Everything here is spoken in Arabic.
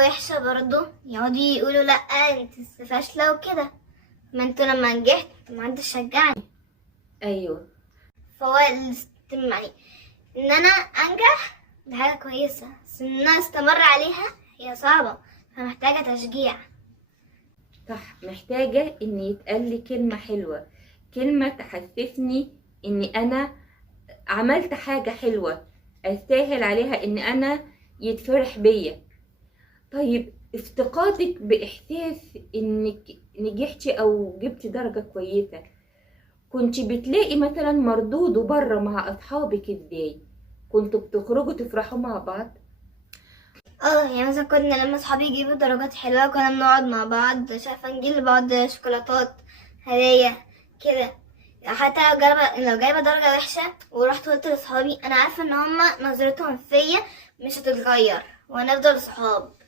وحشة برضو يقعدوا يقولوا لأ انت فاشلة وكده. ما انتوا لما نجحت ما حدش شجعني. ايوه. فهو يعني ان انا انجح دي حاجة كويسة، بس ان انا استمر عليها هي صعبة، فمحتاجة تشجيع. صح، محتاجة ان يتقال لي كلمة حلوة، كلمة تحسسني اني انا عملت حاجة حلوة استاهل عليها ان انا يتفرح بيا. طيب افتقادك باحساس انك نجحتي او جبتي درجة كويسة، كنت بتلاقي مثلا مردوده بره مع اصحابك ازاي؟ كنتوا بتخرجوا تفرحوا مع بعض؟ يعني مثلا كنا لما صحابي يجيبوا درجات حلوة كنا بنقعد مع بعض، شايفة نجيب لبعض شوكولاتات، هدية كده. حتى لو جايبة درجة وحشة ورحت قلت لصحابي، انا عارفة ان هما نظرتهم فيا مش هتتغير وهنفضل صحاب.